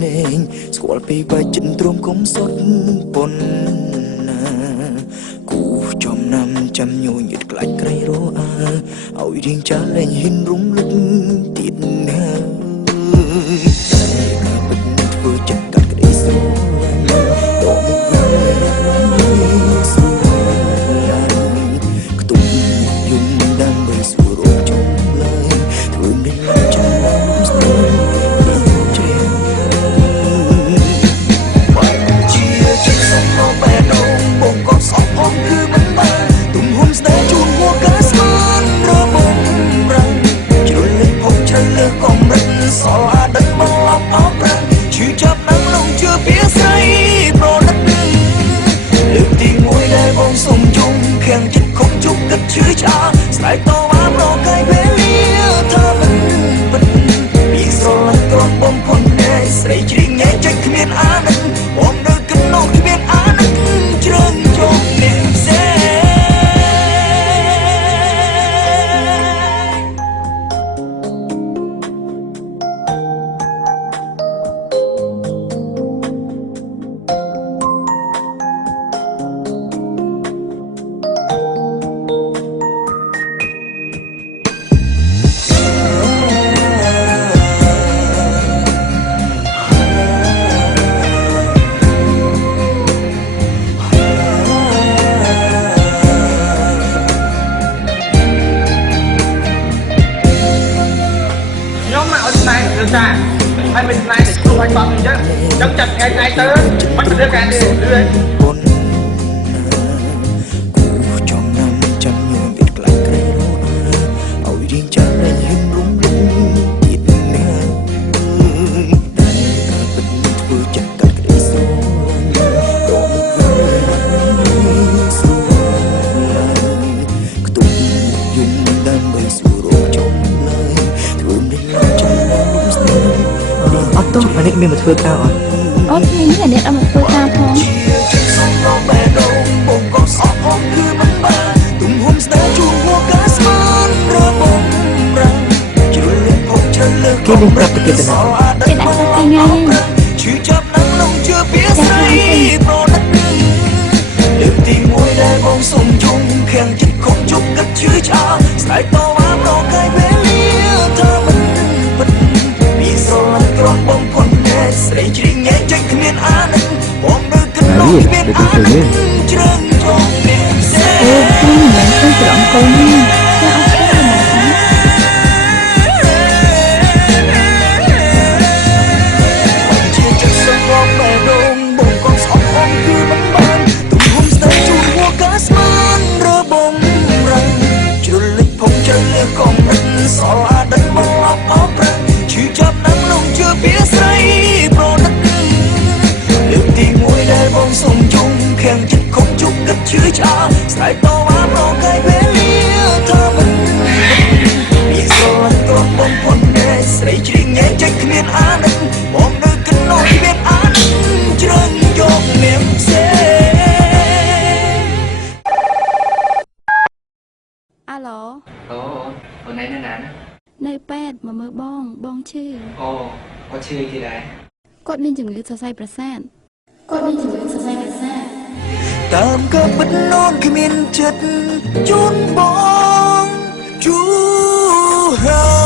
ភ្នែងស្គាល់ពីបាច់ចិនទ្រាំគុំសុតប៉ុនណាគូចំណាំចាំញញឹកខ្លាច់ក្រៃរអើឲ្យរៀងចាស់លែងហ៊ានរំលឹកទៀតណាតែពិតធ្វើចិត្តកាត់ក្តីស្រឡាញ់ដកមុខវិញស្រួលខ្ទុំយំដើម្បីស្រួលរកចំឡើយធ្វើមិនឡើងចាំស្នេហ៍គឺមិនបានទំហំស្នេហ៍ជួនហួរកាស្មានរបបរាំងជ្រុលលេខផុសជ្រៅលើកំរិតសល់អាដិតមកឡប់អោបប្រាំងឈឺចាប់ណាំលងជឿពីស្រីប្រណិតលើកទីមួយដែលបងសុំជុំខាំងចិត្តខុសជុកគិតឈឺឆ្អាស្នេហ៍តវ៉ាប្រកាយវេលាថាមិនពិតពីស្រឡាញ់ទ្រាំបំផុតណែស្រីជ្រីងញ៉ែចេញគ្មានអាណិតបងនៅកណ្ដោគ្មានអាណិតជ្រើងជុំអ្នកให้เป็นนายแต่ช่วยตอนนี้จะจัดไงเติร์นมันเป็นเรื่องการเรื่อยกูจอมนำจำเนื้อเบ็ดกลางไกลโรเอาเรียงจากในหินรุ่มรุ่มติดเนื้อแต่การเป็นធ្វើចិត្តកាត់ក្តីស្រឡាញ់ដកមុខវិញស្រួលខ្ទុំយំដើម្បីស្រួលរកចំឡើយធ្វើមិនឡើងចាំលំស្នេហ៍អត់ទៅអានេះមានមកធ្វើការអត់អូននេះអានេះអត់មកធ្វើការផងគឺមិនបានទំហំស្នេហ៍ជួនហួរកាស្មានរបបរាំងជ្រុលលេខផុសជ្រៅលើគេនឹងប្រាប់ទៅទៀតណាគេដាក់ទៅថ្ងៃឈឺចាប់ណាំលងជឿពីស្រីប្រណិតលើកទីមួយដែលបងសុំជុំខាំងចិត្តខុសជុកគិតឈឺឆ្អាស្នេហ៍តវ៉ាប្រកាយវេលាថាមិនពិតពីស្រឡាញ់ទ្រាំបំផុតណែស្រីជ្រីងញ៉ែចេញគ្មានអាណិតបងនៅកណ្ដោគ្មានអាណិតជ្រើងជុំអ្នកផ្សេងអូខ្ញុំមិនដឹងច្រឡំកូននេះចាអត់ទេជាចិត្តសង្កត់បែបដងបងកងស្អប់អងគឺមិនបានទំហំស្នេហ៍ជួនហួរកាស្មានរបបរាំងជ្រុលលេខផុសជ្រៅលើកំរិតសល់អាដិតមកឡប់អោបប្រាំងឈឺចាប់ណាំលងជឿពីស្រីប្រណិតលើកទីមួយដែលបងសុំជុំខាំងចិត្តខុសជុកគិតឈឺឆ្អាស្នេហ៍តវ៉ាប្រកាយវេលាថាមិនពីស្រឡាញ់ទ្រាំបំផុតណែស្រីជ្រីងញ៉ែចេញគ្មានអាណិតបងនៅកណ្ដោគ្មានអាណិតជ្រើងយកអ្នកផ្សេងអាឡូអូនឯងនៅណានៅពេទ្យមកមើលបងឈឺអូគាត់ឈឺទីដែរគាត់មានជំងឺសរសៃប្រសាទតាមក៏ពិតនោនគ្មានចិត្តជូនបងជួហើយ